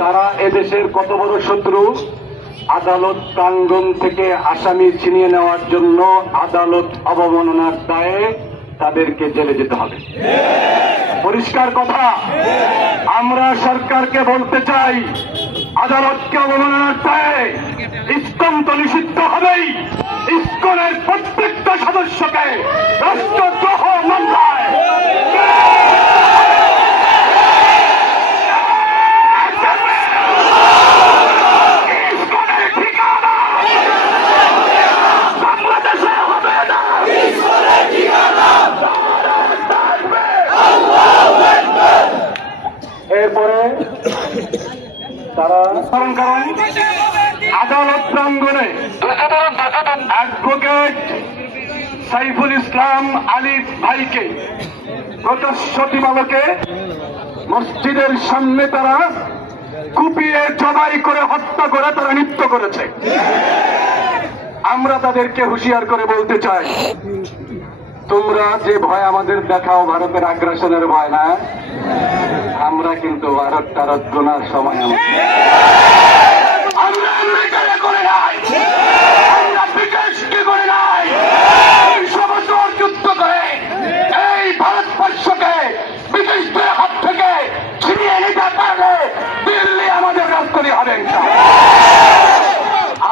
তারা এদেশের কত বড় শত্রু? আদালত প্রাঙ্গণ থেকে আসামি ছিনিয়ে নেওয়ার জন্য আদালত অবমাননার দায়ে তাদেরকে জেলে যেতে হবে। পরিষ্কার কথা, আমরা সরকারকে বলতে চাই, আদালতকে অবমাননার দায়ে ইস্কন তো নিষিদ্ধ হবেই। ইস্কনের তারা স্মরণ করেন, আদালত প্রাঙ্গনে অ্যাডভোকেট সাইফুল ইসলাম আলিফ ভাইকে গত সতীবালকে মসজিদের সামনে তারা কুপিয়ে জবাই করে হত্যা করে তারা নৃত্য করেছে। আমরা তাদেরকে হুঁশিয়ার করে বলতে চাই তোমরা যে ভয় আমাদের দেখাও ভারতের আগ্রাসনের ভয় না, আমরা কিন্তু ভারত টারত গোনার সময়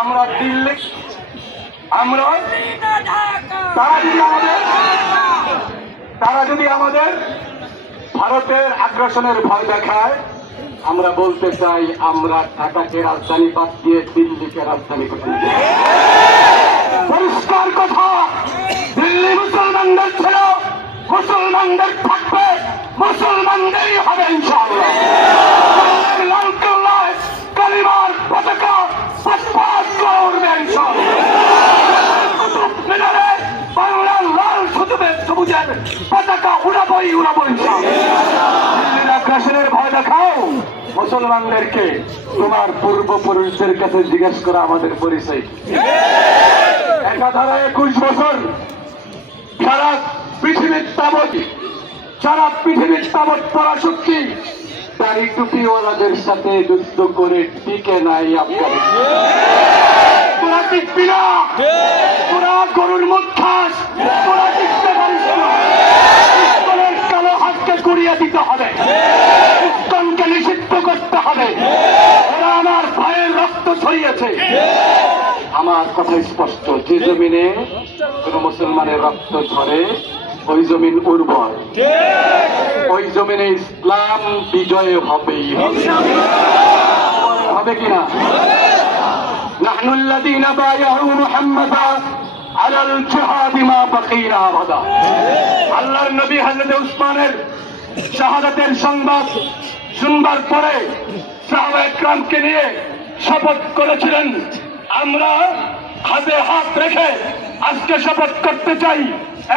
আমরা দিল্লি, আমরা তারা যদি আমাদের, তারা যদি আমাদের ভারতের আগ্রাসনের ভয় দেখায়, আমরা বলতে চাই আমরা ঢাকাকে রাজধানী বাদ দিয়ে দিল্লিকে রাজধানী করতে। পরিষ্কার কথা, দিল্লি মুসলমানদের ছিল, মুসলমানদের থাকবে, মুসলমানদেরই হবে ইনশাআল্লাহ সবুজের পতাকা উড়াবই উড়াবো দিল্লির আগ্রাসনের ভয় দেখাও। মুসলমানদেরকে তোমার পূর্বপুরুষদের কাছে জিজ্ঞেস করা আমাদের পরিচয়? একাধারে একুশ বছর সারা পৃথিবীর তাবৎ সারা পৃথিবীর তাবৎ পরাশক্তি দাড়ি টুপিওয়ালাদের সাথে যুদ্ধ করে টিকে নাই আফগানিস্তান। তোরা টিকবি না। তোরা গরুর মুখ খাস তোরা টিকতে পারিস না ইস্কনের কালো হাতকে গুড়িয়ে দিতে হবে ইস্কনকে নিষিদ্ধ করতে হবে ওরা আমার ভাইয়ের রক্ত ছড়িয়েছে আমার কথা স্পষ্ট যে জমিনে কোন মুসলমানের রক্ত ঝরে ওই জমিন উর্বর ওই জমিনে ইসলাম বিজয় হবেই হবে হবে কিনা نحن الذين بايعوا محمدا على الجهاد ما بقينا أبدا আল্লাহর নবী হযরত উসমানের শাহাদাতের সংবাদ শুনবার পরে সাহাবা একরামকে নিয়ে শপথ করেছিলেন। আমরা হাতে হাত রেখে আজকে শপথ করতে চাই,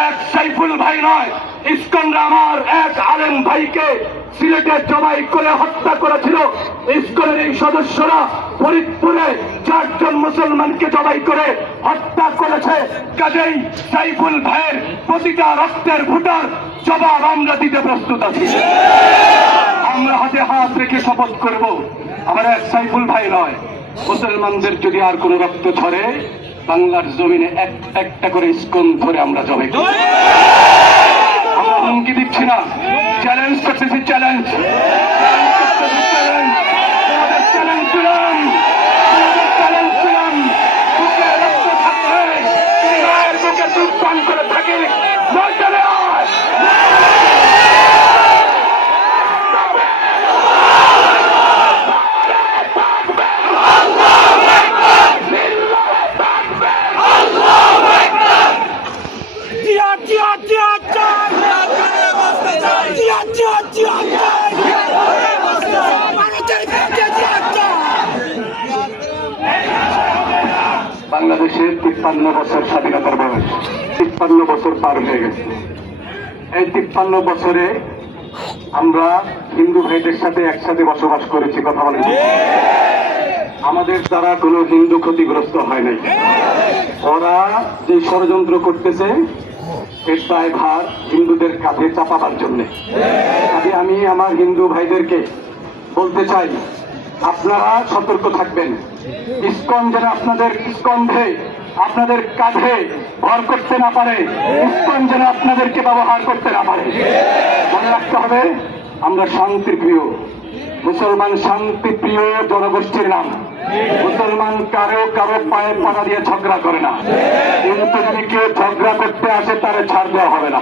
এক সাইফুল ভাই নয় ইস্কনরা আমার এক আলেম ভাইকে সিলেটে জবাই করে হত্যা করেছিল। ইস্কনের এই সদস্যরা ফরিদপুরে চারজন মুসলমানকে জবাই করে হত্যা করেছে। কাজেই সাইফুল ভাইয়ের প্রতিটা রক্তের ভোটার জবাব আমরা দিতে প্রস্তুত আছি। আমরা হাতে হাত রেখে শপথ করব। আমার এক সাইফুল ভাই নয়। মুসলমানদের যদি আর কোন রক্ত ধরে বাংলার জমিনে এক একটা করে স্কুল ধরে আমরা জবে। আমরা হুমকি দিচ্ছি না। চ্যালেঞ্জ করতেছি চ্যালেঞ্জ বাংলাদেশের তিপ্পান্ন বছর স্বাধীনতার বয়স। তিপ্পান্ন বছর পার হয়ে গেছে। এই তিপ্পান্ন বছরে আমরা হিন্দু ভাইদের সাথে একসাথে বসবাস করেছি, কথা বলেন। আমাদের দ্বারা কোনো হিন্দু ক্ষতিগ্রস্ত হয় নাই। ওরা যে ষড়যন্ত্র করতেছে, এর দায়ভার হিন্দুদের কাঁধে চাপাবার জন্য। আমি আমার হিন্দু ভাইদেরকে বলতে চাই আপনারা সতর্ক থাকবেন। ইস্কন যেন আপনাদের স্কন্ধে, আপনাদের কাঁধে ভর করতে না পারে, ইস্কন যেন আপনাদেরকে ব্যবহার করতে না পারে। মনে রাখতে হবে, আমরা শান্তির প্রিয় মুসলমান শান্তি প্রিয় জনগোষ্ঠীর নাম। মুসলমান কারও কারও পায়ে পাড়া দিয়ে ঝগড়া করে না। কিন্তু যদি কেউ ঝগড়া করতে আসে, তারে ছাড় দেওয়া হবে না।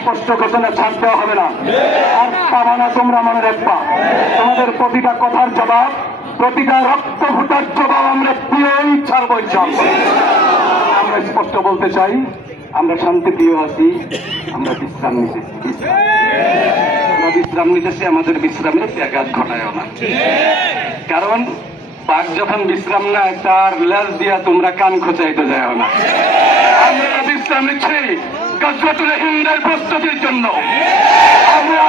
স্পষ্ট ঘোষণা ছাড় দেওয়া হবে না। আর পাবা না তোমরা মনে রাখবা তোমাদের প্রতিটা কথার জবাব, প্রতিটা রক্ত ফুটার জবাব আমরা প্রিয়ই ছাড়বো। আমরা স্পষ্ট বলতে চাই, আমরা শান্তি প্রিয় আছি, আমরা বিশ্রাম নিতেছি আমরা বিশ্রাম নিতেছি আমাদের বিশ্রামের ব্যাঘাত ঘটায় না। কারণ বাঘ যখন বিশ্রাম নেয়, তার লেজ দিয়া তোমরা কান খোঁচাইতে যায় না। আমরা বিশ্রাম নিচ্ছি। গজবতুল হিন্দের প্রস্তুতির জন্য। আমরা